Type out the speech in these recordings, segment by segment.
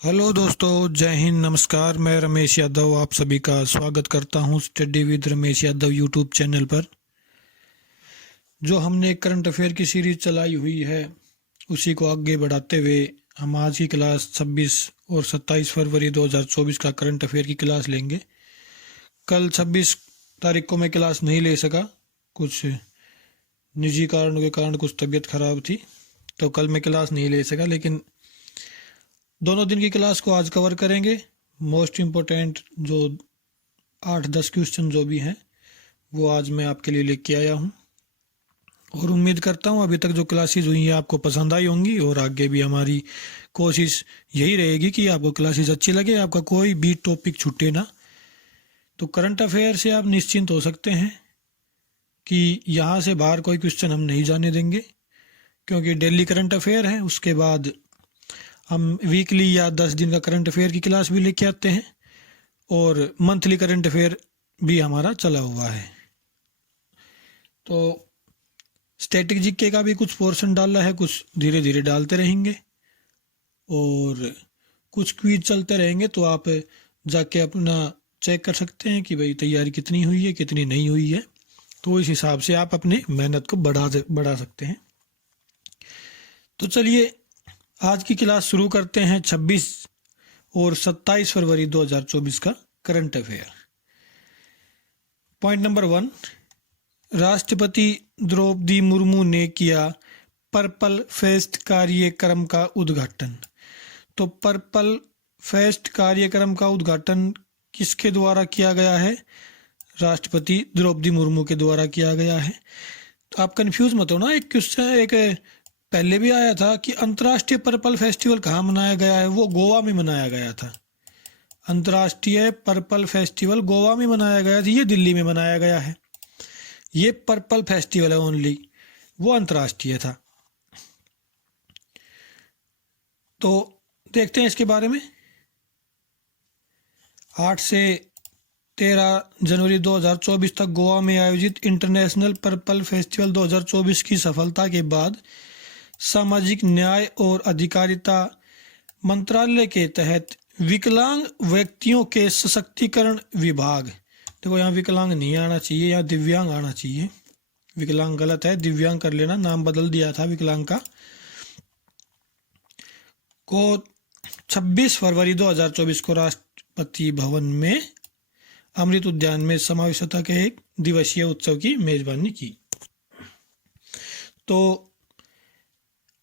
Hello दोस्तों, जय हिंद, नमस्कार। मैं रमेश यादव आप सभी का स्वागत करता हूं study with Ramesh Yadav YouTube channel पर। जो हमने करंट अफेयर की सीरीज चलाई हुई है उसी को आगे बढ़ाते हुए हम आज की क्लास 26 और 27 फरवरी 2024 का करंट अफेयर की क्लास लेंगे। कल 26 तारीख को मैं क्लास नहीं ले सका, कुछ निजी कारणों के कारण कुछ तबीयत खराब थी, तो कल मैं क्लास नहीं ले सका। लेकिन दोनों दिन की क्लास को आज कवर करेंगे। मोस्ट इम्पोर्टेंट जो 8-10 क्वेश्चन जो भी हैं वो आज मैं आपके लिए लेके आया हूँ, और उम्मीद करता हूँ अभी तक जो क्लासेस हुई हैं आपको पसंद आई होंगी, और आगे भी हमारी कोशिश यही रहेगी कि आपको क्लासेस अच्छी लगे, आपका कोई भी टॉपिक छूटे ना। तो करंट अफेयर से आप निश्चिंत हो सकते हैं कि यहाँ से बाहर कोई क्वेश्चन हम नहीं जाने देंगे, क्योंकि डेली करंट अफेयर है। उसके बाद हम वीकली या 10 दिन का करंट अफेयर की क्लास भी लेके आते हैं, और मंथली करंट अफेयर भी हमारा चला हुआ है। तो स्टैटिक जीके का भी कुछ पोर्शन डाला है, कुछ धीरे धीरे डालते रहेंगे, और कुछ क्विज चलते रहेंगे। तो आप जाके अपना चेक कर सकते हैं कि भाई तैयारी कितनी हुई है, कितनी नहीं हुई है। तो इस हिसाब से आप अपनी मेहनत को बढ़ा सकते हैं। तो चलिए आज की क्लास शुरू करते हैं 26 और 27 फरवरी 2024 का करंट अफेयर। पॉइंट नंबर 1, राष्ट्रपति द्रौपदी मुर्मू ने किया पर्पल फेस्ट कार्यक्रम का उद्घाटन। तो पर्पल फेस्ट कार्यक्रम का उद्घाटन किसके द्वारा किया गया है? राष्ट्रपति द्रौपदी मुर्मू के द्वारा किया गया है। तो आप कंफ्यूज मत हो ना, एक क्वेश्चन एक पहले भी आया था कि अंतर्राष्ट्रीय पर्पल फेस्टिवल कहाँ मनाया गया है? वो गोवा में मनाया गया था। अंतर्राष्ट्रीय पर्पल फेस्टिवल गोवा में मनाया गया था, ये दिल्ली में मनाया गया है। ये पर्पल फेस्टिवल है ओनली, वो अंतर्राष्ट्रीय था। तो देखते हैं इसके बारे में। 8 से 13 जनवरी 2024 तक गोवा में आयोजित इंटरनेशनल पर्पल फेस्टिवल 2024 की सफलता के बाद सामाजिक न्याय और अधिकारिता मंत्रालय के तहत विकलांग व्यक्तियों के सशक्तिकरण विभाग, देखो यहाँ विकलांग नहीं आना चाहिए, यहाँ दिव्यांग आना चाहिए। विकलांग गलत है, दिव्यांग कर लेना, नाम बदल दिया था विकलांग का। को 26 फरवरी 2024 को राष्ट्रपति भवन में अमृत उद्यान में समावेशता के एक दिवसीय उत्सव की मेजबानी की। तो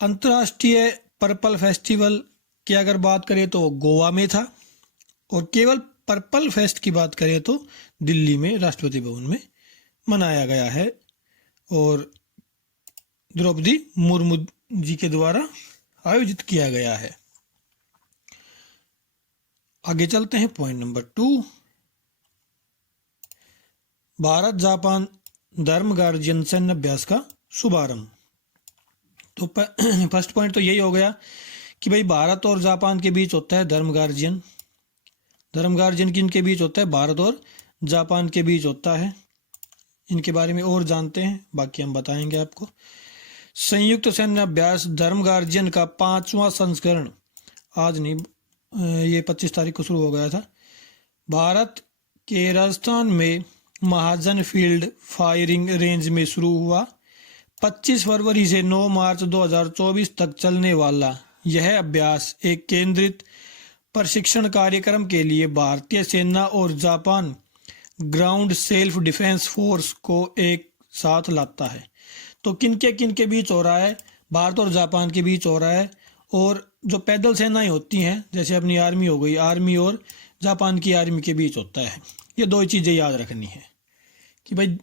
अंतर्राष्ट्रीय पर्पल फेस्टिवल की अगर बात करें तो गोवा में था, और केवल पर्पल फेस्ट की बात करें तो दिल्ली में राष्ट्रपति भवन में मनाया गया है, और द्रौपदी मुर्मू जी के द्वारा आयोजित किया गया है। आगे चलते हैं। पॉइंट नंबर 2, भारत जापान धर्म गार्जियन सैन्य अभ्यास का शुभारंभ। तो फर्स्ट पॉइंट तो यही हो गया कि भाई भारत और जापान के बीच होता है धर्म गार्जियन। धर्म गार्जियन किनके बीच होता है? भारत और जापान के बीच होता है। इनके बारे में और जानते हैं, बाकी हम बताएंगे आपको। संयुक्त सैन्य अभ्यास धर्म गार्जियन का 5वां संस्करण आज नहीं, ये 25 तारीख को शुरू हो गया था। भारत के राजस्थान में महाजन फील्ड फायरिंग रेंज में शुरू हुआ। 25 फरवरी से 9 मार्च 2024 तक चलने वाला यह अभ्यास एक केंद्रित प्रशिक्षण कार्यक्रम के लिए भारतीय सेना और Japan ground self defence force को एक साथ लाता है। तो किनके बीच हो रहा है? भारत और जापान के बीच हो रहा है। और जो पैदल सेनाएं होती हैं, जैसे अपनी आर्मी हो गई, आर्मी और जापान की आर्मी के बीच होता है। ये दो चीज़ें याद रखनी है कि भाई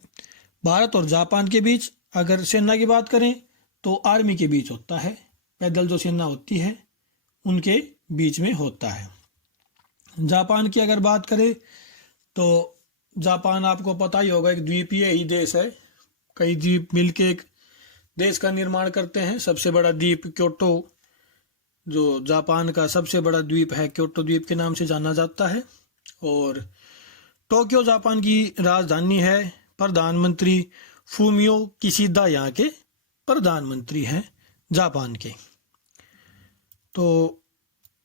भारत और जापान के बीच अगर सेना की बात करें तो आर्मी के बीच होता है, पैदल जो सेना होती है उनके बीच में होता है। जापान की अगर बात करें तो जापान आपको पता ही होगा एक द्वीपीय ही देश है। कई द्वीप मिलके एक देश का निर्माण करते हैं। सबसे बड़ा द्वीप क्योटो, जो जापान का सबसे बड़ा द्वीप है, क्योटो द्वीप के नाम से जाना जाता है। और टोक्यो जापान की राजधानी है। प्रधानमंत्री फूमियो किशिदा यहाँ के प्रधानमंत्री हैं जापान के। तो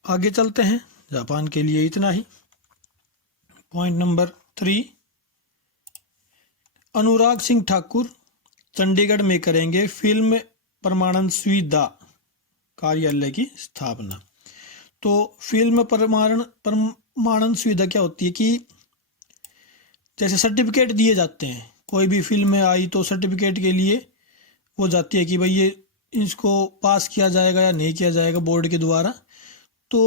आगे चलते हैं। जापान के लिए इतना ही। पॉइंट नंबर 3, अनुराग सिंह ठाकुर चंडीगढ़ में करेंगे फिल्म प्रमाणन सुविधा कार्यालय की स्थापना। तो फिल्म प्रमाणन सुविधा क्या होती है कि जैसे सर्टिफिकेट दिए जाते हैं, कोई भी फिल्म आई तो सर्टिफिकेट के लिए वो जाती है कि भाई ये इसको पास किया जाएगा या नहीं किया जाएगा बोर्ड के द्वारा। तो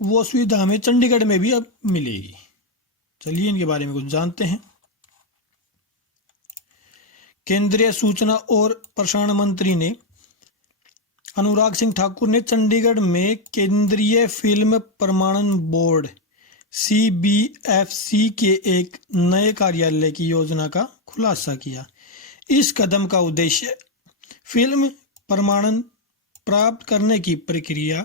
वो सुविधा हमें चंडीगढ़ में भी अब मिलेगी। चलिए इनके बारे में कुछ जानते हैं। केंद्रीय सूचना और प्रसारण मंत्री ने अनुराग सिंह ठाकुर ने चंडीगढ़ में केंद्रीय फिल्म प्रमाणन बोर्ड CBFC के एक नए कार्यालय की योजना का खुलासा किया। इस कदम का उद्देश्य फिल्म प्रमाणन प्राप्त करने की प्रक्रिया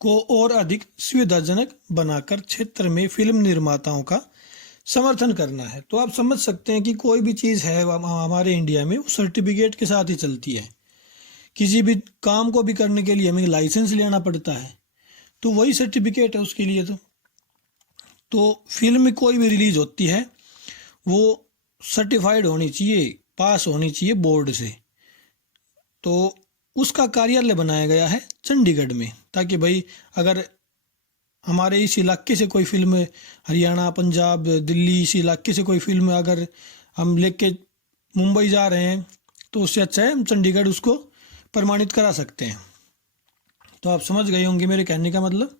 को और अधिक सुविधाजनक बनाकर क्षेत्र में फिल्म निर्माताओं का समर्थन करना है। तो आप समझ सकते हैं कि कोई भी चीज़ है हमारे इंडिया में वो सर्टिफिकेट के साथ ही चलती है। किसी भी काम को भी करने के लिए हमें लाइसेंस लेना पड़ता है, तो वही सर्टिफिकेट है उसके लिए। तो फिल्म कोई भी रिलीज होती है वो सर्टिफाइड होनी चाहिए, पास होनी चाहिए बोर्ड से। तो उसका कार्यालय बनाया गया है चंडीगढ़ में, ताकि भाई अगर हमारे इस इलाके से कोई फिल्म, हरियाणा, पंजाब, दिल्ली, इस इलाके से कोई फिल्म अगर हम लेके मुंबई जा रहे हैं तो उससे अच्छा है हम चंडीगढ़ उसको प्रमाणित करा सकते हैं। तो आप समझ गए होंगे मेरे कहने का मतलब।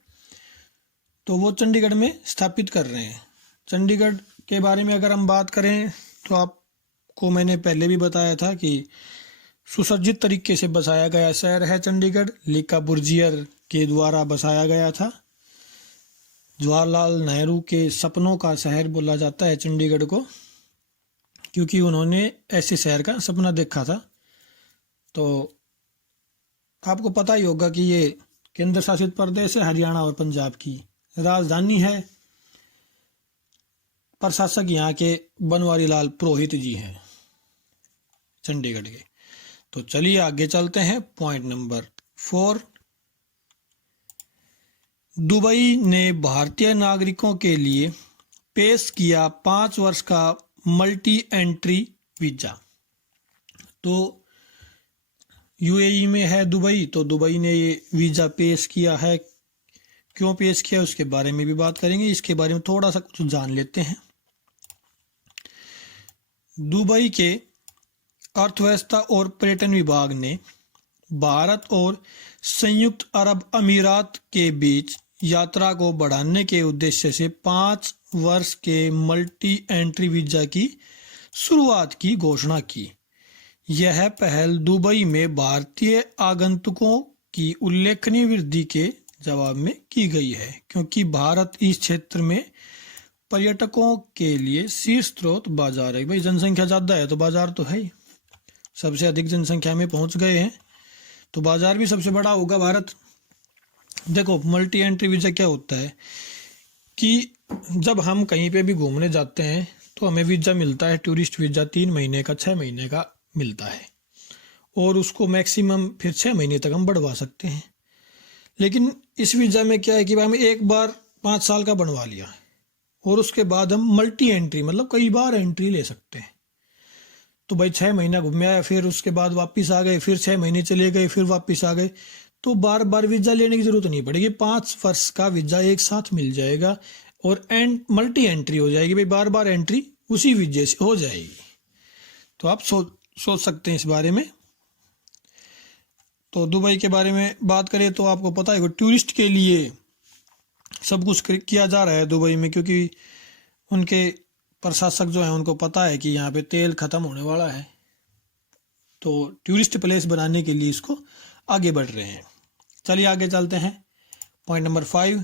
तो वो चंडीगढ़ में स्थापित कर रहे हैं। चंडीगढ़ के बारे में अगर हम बात करें तो आपको मैंने पहले भी बताया था कि सुसज्जित तरीके से बसाया गया शहर है चंडीगढ़। ली बुर्जियर के द्वारा बसाया गया था। जवाहरलाल नेहरू के सपनों का शहर बोला जाता है चंडीगढ़ को, क्योंकि उन्होंने ऐसे शहर का सपना देखा था। तो आपको पता ही होगा कि ये केंद्र शासित प्रदेश है हरियाणा और पंजाब की। राजधानी है, प्रशासक यहाँ के बनवारी लाल पुरोहित जी हैं चंडीगढ़ के। तो चलिए आगे चलते हैं। पॉइंट नंबर 4, दुबई ने भारतीय नागरिकों के लिए पेश किया 5 वर्ष का मल्टी एंट्री वीजा। तो UAE में है दुबई, तो दुबई ने ये वीज़ा पेश किया है। क्यों पेश किया उसके बारे में भी बात करेंगे। इसके बारे में थोड़ा सा कुछ जान लेते हैं। दुबई के अर्थव्यवस्था और पर्यटन विभाग ने भारत और संयुक्त अरब अमीरात के बीच यात्रा को बढ़ाने के उद्देश्य से 5 वर्ष के मल्टी एंट्री वीजा की शुरुआत की घोषणा की। यह पहल दुबई में भारतीय आगंतुकों की उल्लेखनीय वृद्धि के जवाब में की गई है, क्योंकि भारत इस क्षेत्र में पर्यटकों के लिए शीर्ष स्रोत बाजार है। भाई जनसंख्या ज़्यादा है तो बाजार तो है ही, सबसे अधिक जनसंख्या में पहुंच गए हैं तो बाजार भी सबसे बड़ा होगा भारत। देखो मल्टी एंट्री वीज़ा क्या होता है कि जब हम कहीं पे भी घूमने जाते हैं तो हमें वीज़ा मिलता है, टूरिस्ट वीज़ा 3 महीने का, 6 महीने का मिलता है, और उसको मैक्सिमम फिर 6 महीने तक हम बढ़वा सकते हैं। लेकिन इस वीज़ा में क्या है कि भाई हम एक बार 5 साल का बनवा लिया और उसके बाद हम मल्टी एंट्री मतलब कई बार एंट्री ले सकते हैं। तो भाई 6 महीना घूमे आए, फिर उसके बाद वापस आ गए, फिर 6 महीने चले गए, फिर वापस आ गए, तो बार बार वीज़ा लेने की ज़रूरत नहीं पड़ेगी। 5 वर्ष का वीज़ा एक साथ मिल जाएगा और मल्टी एंट्री हो जाएगी। भाई बार बार एंट्री उसी वीज़े से हो जाएगी। तो आप सोच सकते हैं इस बारे में। तो दुबई के बारे में बात करें तो आपको पता है टूरिस्ट के लिए सब कुछ किया जा रहा है दुबई में, क्योंकि उनके प्रशासक जो हैं उनको पता है कि यहाँ पे तेल ख़त्म होने वाला है, तो टूरिस्ट प्लेस बनाने के लिए इसको आगे बढ़ रहे हैं। चलिए आगे चलते हैं। Point number 5,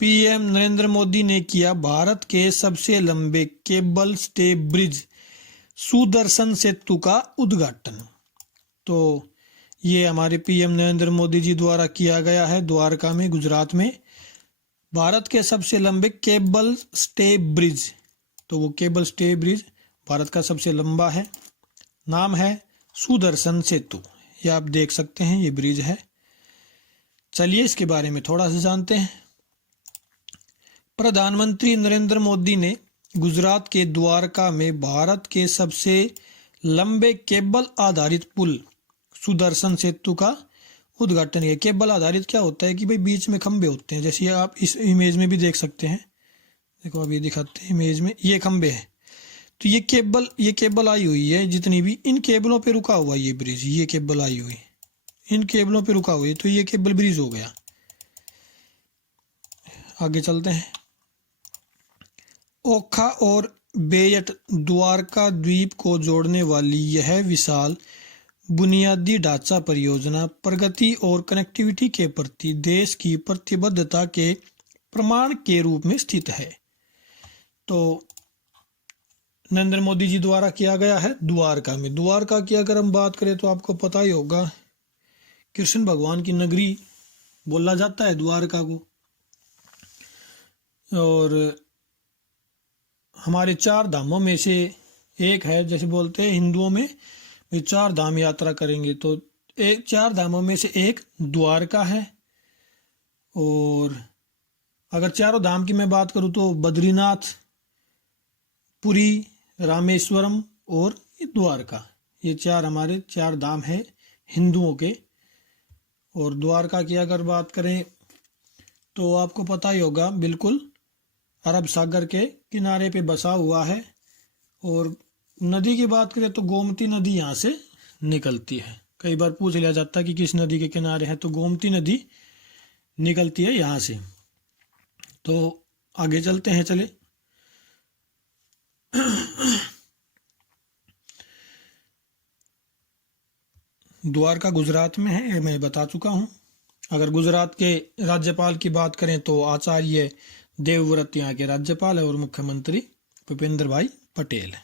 PM Narendra Modi ने किया भारत के सबसे लंबे केबल स्टे ब्रिज सुदर्शन सेतु का उद्घाटन। तो ये हमारे PM नरेंद्र मोदी जी द्वारा किया गया है द्वारका में, गुजरात में, भारत के सबसे लंबे केबल स्टे ब्रिज। तो वो केबल स्टे ब्रिज भारत का सबसे लंबा है, नाम है सुदर्शन सेतु। ये आप देख सकते हैं, ये ब्रिज है। चलिए इसके बारे में थोड़ा सा जानते हैं। प्रधानमंत्री नरेंद्र मोदी ने गुजरात के द्वारका में भारत के सबसे लंबे केबल आधारित पुल सुदर्शन सेतु का उद्घाटन किया। केबल आधारित क्या होता है कि भाई बीच में खंबे होते हैं, जैसे आप इस इमेज में भी देख सकते हैं। देखो अभी दिखाते हैं इमेज में, ये खंबे हैं। तो ये केबल आई हुई है, जितनी भी इन केबलों पे रुका हुआ ये ब्रिज, ये केबल आई हुई इन केबलों पे रुका हुआ है, तो ये केबल ब्रिज हो गया। आगे चलते हैं। ओखा और बेयट द्वारका द्वीप को जोड़ने वाली यह विशाल बुनियादी ढांचा परियोजना प्रगति और कनेक्टिविटी के प्रति देश की प्रतिबद्धता के प्रमाण के रूप में स्थित है। तो नरेंद्र मोदी जी द्वारा किया गया है द्वारका में। द्वारका की अगर हम बात करें तो आपको पता ही होगा, कृष्ण भगवान की नगरी बोला जाता है द्वारका को। और हमारे 4 धामों में से एक है, जैसे बोलते हैं हिंदुओं में 4 धाम यात्रा करेंगे, तो 4 धामों में से एक द्वारका है। और अगर चारों धाम की मैं बात करूं तो बद्रीनाथ, पुरी, रामेश्वरम और द्वारका, ये 4 हमारे 4 धाम हैं हिंदुओं के। और द्वारका की अगर बात करें तो आपको पता ही होगा, बिल्कुल अरब सागर के किनारे पे बसा हुआ है। और नदी की बात करें तो गोमती नदी यहाँ से निकलती है। कई बार पूछ लिया जाता है कि किस नदी के किनारे है, तो गोमती नदी निकलती है यहाँ से। तो आगे चलते हैं, चले। द्वारका गुजरात में है, ये मैं बता चुका हूँ। अगर गुजरात के राज्यपाल की बात करें तो आचार्य देवव्रत यहाँ के राज्यपाल है और मुख्यमंत्री भूपेंद्र भाई पटेल है।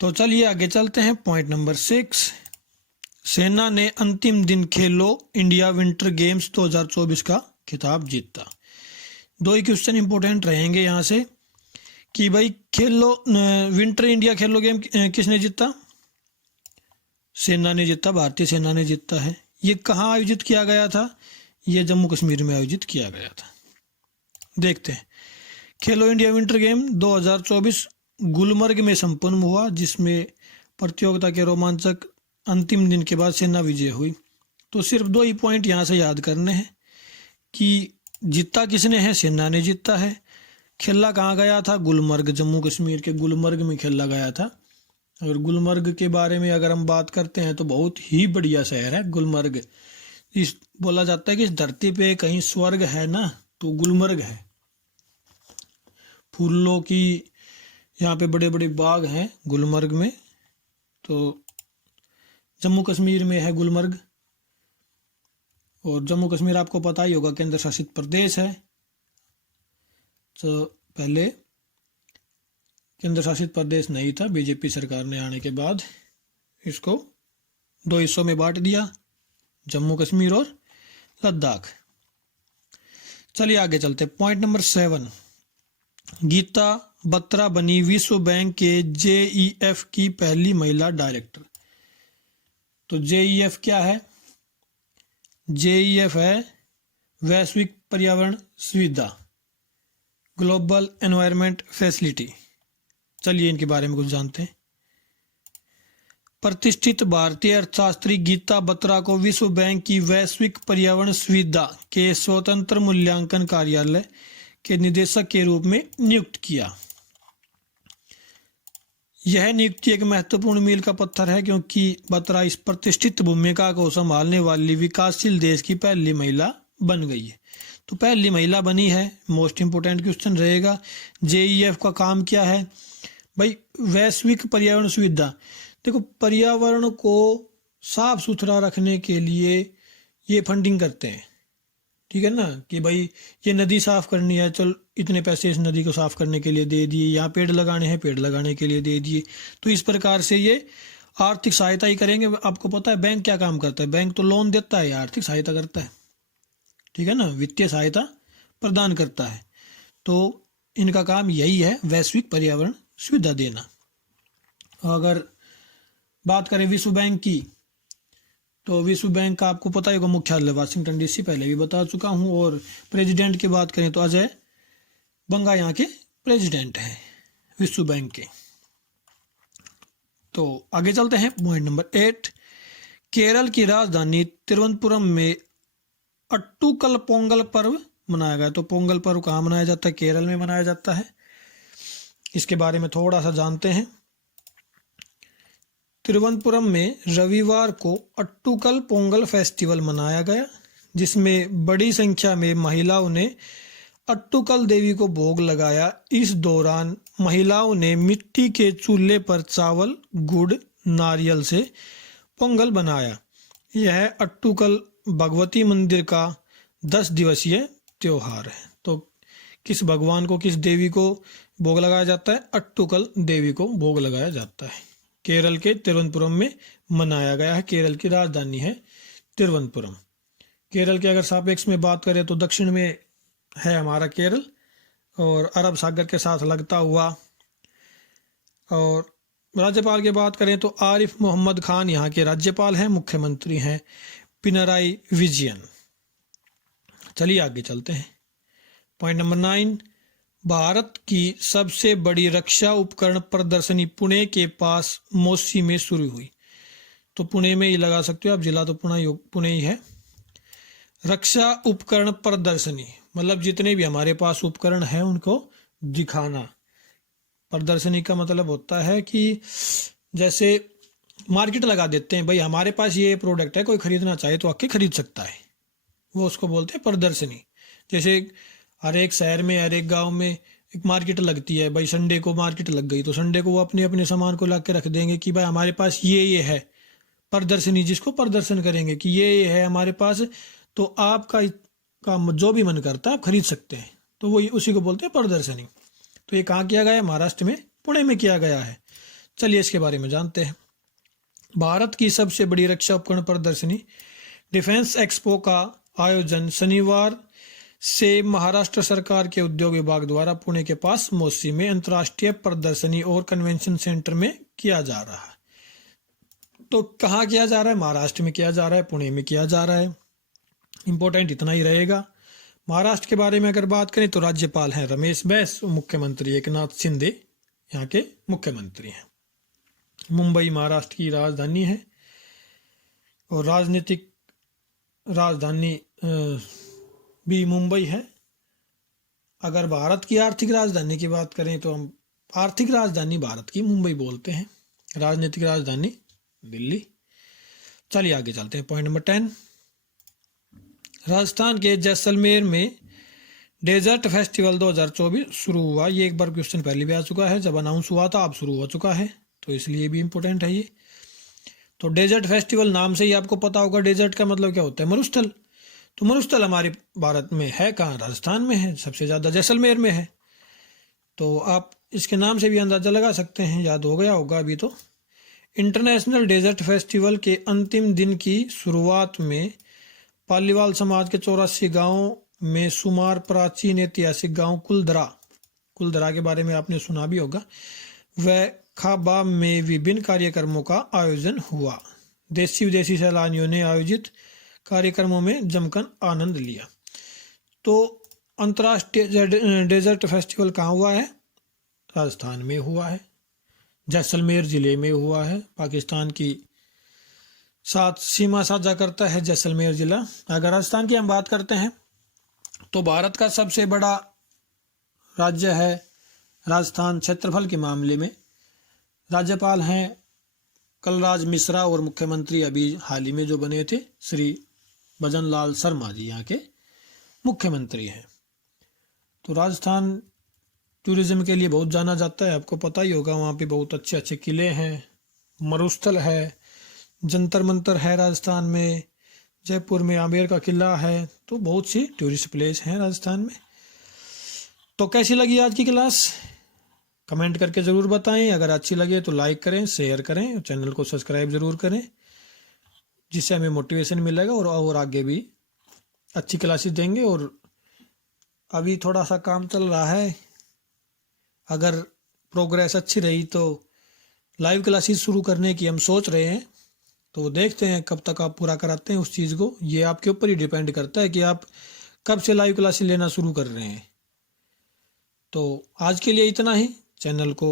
तो चलिए आगे चलते हैं। पॉइंट नंबर 6, सेना ने अंतिम दिन खेलो इंडिया विंटर गेम्स 2024 का खिताब जीता। 2 ही क्वेश्चन इंपोर्टेंट रहेंगे यहाँ से कि भाई खेलो विंटर इंडिया खेलो गेम किसने जीता? सेना ने जीता, भारतीय सेना ने जीता है। ये कहाँ आयोजित किया गया था? ये जम्मू कश्मीर में आयोजित किया गया था। देखते हैं। खेलो इंडिया विंटर गेम 2024 गुलमर्ग में संपन्न हुआ, जिसमें प्रतियोगिता के रोमांचक अंतिम दिन के बाद सेना विजय हुई। तो सिर्फ 2 ही पॉइंट यहाँ से याद करने हैं कि जीता किसने है? सेना ने जीता है। खेला कहाँ गया था? गुलमर्ग, जम्मू कश्मीर के गुलमर्ग में खेला गया था। और गुलमर्ग के बारे में अगर हम बात करते हैं तो बहुत ही बढ़िया शहर है गुलमर्ग। इस बोला जाता है कि इस धरती पे कहीं स्वर्ग है ना तो गुलमर्ग है। फूलों की यहाँ पे बड़े बड़े बाग हैं गुलमर्ग में। तो जम्मू कश्मीर में है गुलमर्ग। और जम्मू कश्मीर आपको पता ही होगा केंद्र शासित प्रदेश है। तो पहले केंद्र शासित प्रदेश नहीं था, बीजेपी सरकार ने आने के बाद इसको 2 हिस्सों में बांट दिया, जम्मू कश्मीर और लद्दाख। चलिए आगे चलते। पॉइंट नंबर 7, गीता बत्रा बनी विश्व बैंक के जेईएफ की पहली महिला डायरेक्टर। तो जेईएफ क्या है? जेईएफ है वैश्विक पर्यावरण सुविधा, ग्लोबल एनवायरनमेंट फैसिलिटी। चलिए इनके बारे में कुछ जानते हैं। प्रतिष्ठित भारतीय अर्थशास्त्री गीता बत्रा को विश्व बैंक की वैश्विक पर्यावरण सुविधा के स्वतंत्र मूल्यांकन कार्यालय के निदेशक के रूप में नियुक्त किया। यह नियुक्ति एक महत्वपूर्ण मील का पत्थर है, क्योंकि बत्रा इस प्रतिष्ठित भूमिका को संभालने वाली विकासशील देश की पहली महिला बन गई है। तो पहली महिला बनी है। मोस्ट इंपोर्टेंट क्वेश्चन रहेगा, जेईएफ का काम क्या है? भाई वैश्विक पर्यावरण सुविधा। देखो, पर्यावरण को साफ सुथरा रखने के लिए ये फंडिंग करते हैं, ठीक है ना, कि भाई ये नदी साफ करनी है, चल इतने पैसे इस नदी को साफ करने के लिए दे दिए, यहाँ पेड़ लगाने हैं पेड़ लगाने के लिए दे दिए। तो इस प्रकार से ये आर्थिक सहायता ही करेंगे। आपको पता है बैंक क्या काम करता है? बैंक तो लोन देता है, आर्थिक सहायता करता है, ठीक है ना, वित्तीय सहायता प्रदान करता है। तो इनका काम यही है, वैश्विक पर्यावरण सुविधा देना। अगर बात करें विश्व बैंक की, तो विश्व बैंक का आपको पता ही होगा मुख्यालय वाशिंगटन डीसी, पहले भी बता चुका हूँ। और प्रेसिडेंट की बात करें तो अजय बंगा यहाँ के प्रेसिडेंट हैं विश्व बैंक के। तो आगे चलते हैं, पॉइंट नंबर 8। केरल की राजधानी तिरुवनंतपुरम में अट्टुकल पोंगल पर्व मनाया गया। तो पोंगल पर्व कहाँ मनाया जाता है? केरल में मनाया जाता है। इसके बारे में थोड़ा सा जानते हैं। तिरुवनंतपुरम में रविवार को अट्टुकल पोंगल फेस्टिवल मनाया गया, जिसमें बड़ी संख्या में महिलाओं ने अट्टुकल देवी को भोग लगाया। इस दौरान महिलाओं ने मिट्टी के चूल्हे पर चावल, गुड़, नारियल से पोंगल बनाया। यह अट्टुकल भगवती मंदिर का 10 दिवसीय त्योहार है। तो किस भगवान को, किस देवी को भोग लगाया जाता है? अट्टुकल देवी को भोग लगाया जाता है। केरल के तिरुवनंतपुरम में मनाया गया है। केरल की राजधानी है तिरुवनंतपुरम। केरल के अगर सापेक्ष में बात करें तो दक्षिण में है हमारा केरल, और अरब सागर के साथ लगता हुआ। और राज्यपाल की बात करें तो आरिफ मोहम्मद खान यहाँ के राज्यपाल हैं। मुख्यमंत्री हैं पिनराई विजयन। चलिए आगे चलते हैं, पॉइंट नंबर 9। भारत की सबसे बड़ी रक्षा उपकरण प्रदर्शनी पुणे के पास मोसी में शुरू हुई। तो पुणे में ही लगा सकते हो आप, जिला तो पुणे ही है। रक्षा उपकरण प्रदर्शनी मतलब जितने भी हमारे पास उपकरण हैं उनको दिखाना। प्रदर्शनी का मतलब होता है कि जैसे मार्केट लगा देते हैं, भाई हमारे पास ये प्रोडक्ट है, कोई खरीदना चाहे तो आके खरीद सकता है, वो उसको बोलते हैं प्रदर्शनी। जैसे हर एक शहर में, हर एक गांव में एक मार्केट लगती है, भाई संडे को मार्केट लग गई तो संडे को वो अपने अपने सामान को ला के रख देंगे कि भाई हमारे पास ये है। प्रदर्शनी जिसको प्रदर्शन करेंगे कि ये है हमारे पास, तो आपका जो भी मन करता है आप खरीद सकते हैं, तो वो उसी को बोलते हैं प्रदर्शनी। तो ये कहाँ किया गया है? महाराष्ट्र में पुणे में किया गया है। चलिए इसके बारे में जानते हैं। भारत की सबसे बड़ी रक्षा उपकरण प्रदर्शनी डिफेंस एक्सपो का आयोजन शनिवार से महाराष्ट्र सरकार के उद्योग विभाग द्वारा पुणे के पास मोसी में अंतर्राष्ट्रीय प्रदर्शनी और कन्वेंशन सेंटर में किया जा रहा है। तो कहाँ किया जा रहा है? महाराष्ट्र में किया जा रहा है, पुणे में किया जा रहा है। इंपॉर्टेंट इतना ही रहेगा। महाराष्ट्र के बारे में अगर बात करें तो राज्यपाल हैं रमेश बैस, मुख्यमंत्री एकनाथ शिंदे यहाँ के मुख्यमंत्री हैं। मुंबई महाराष्ट्र की राजधानी है और राजनीतिक राजधानी भी मुंबई है। अगर भारत की आर्थिक राजधानी की बात करें तो हम आर्थिक राजधानी भारत की मुंबई बोलते हैं, राजनीतिक राजधानी दिल्ली। चलिए आगे चलते हैं, पॉइंट नंबर 10। राजस्थान के जैसलमेर में डेजर्ट फेस्टिवल 2024 शुरू हुआ। ये एक बार क्वेश्चन पहले भी आ चुका है, जब अनाउंस हुआ था, अब शुरू हो चुका है, तो इसलिए भी इम्पोर्टेंट है ये। तो डेजर्ट फेस्टिवल नाम से ही आपको पता होगा डेजर्ट का मतलब क्या होता है? मरुस्थल। तो मरुस्थल हमारे भारत में है कहाँ? राजस्थान में है, सबसे ज़्यादा जैसलमेर में है। तो आप इसके नाम से भी अंदाज़ा लगा सकते हैं, याद हो गया होगा अभी तो। इंटरनेशनल डेजर्ट फेस्टिवल के अंतिम दिन की शुरुआत में पालीवाल समाज के 84 गाँव में शुमार प्राचीन ऐतिहासिक गांव कुलधरा के बारे में आपने सुना भी होगा, वह खाबा में विभिन्न कार्यक्रमों का आयोजन हुआ। देशी विदेशी सैलानियों ने आयोजित कार्यक्रमों में जमकर आनंद लिया। तो अंतर्राष्ट्रीय डेजर्ट फेस्टिवल कहाँ हुआ है? राजस्थान में हुआ है, जैसलमेर जिले में हुआ है। पाकिस्तान की साथ सीमा साझा करता है जैसलमेर जिला। अगर राजस्थान की हम बात करते हैं तो भारत का सबसे बड़ा राज्य है राजस्थान। क्षेत्रफल के मामले में राज्यपाल हैं कलराज मिश्रा और मुख्यमंत्री अभी हाल ही में जो बने थे श्री भजन लाल शर्मा जी यहाँ के मुख्यमंत्री हैं। तो राजस्थान टूरिज्म के लिए बहुत जाना जाता है, आपको पता ही होगा। वहाँ पे बहुत अच्छे अच्छे किले हैं, मरुस्थल है, जंतर मंतर है राजस्थान में, जयपुर में आमेर का किला है। तो बहुत सी टूरिस्ट प्लेस हैं राजस्थान में। तो कैसी लगी आज की क्लास? कमेंट करके ज़रूर बताएं। अगर अच्छी लगे तो लाइक करें, शेयर करें, चैनल को सब्सक्राइब ज़रूर करें, जिससे हमें मोटिवेशन मिलेगा और आगे भी अच्छी क्लासेस देंगे। और अभी थोड़ा सा काम चल रहा है, अगर प्रोग्रेस अच्छी रही तो लाइव क्लासेस शुरू करने की हम सोच रहे हैं। तो देखते हैं कब तक आप पूरा कराते हैं उस चीज़ को। ये आपके ऊपर ही डिपेंड करता है कि आप कब से लाइव क्लासेस लेना शुरू कर रहे हैं। तो आज के लिए इतना ही। चैनल को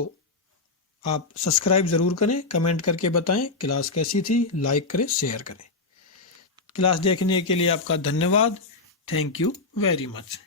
आप सब्सक्राइब ज़रूर करें, कमेंट करके बताएं क्लास कैसी थी, लाइक करें, शेयर करें। क्लास देखने के लिए आपका धन्यवाद। Thank you very much.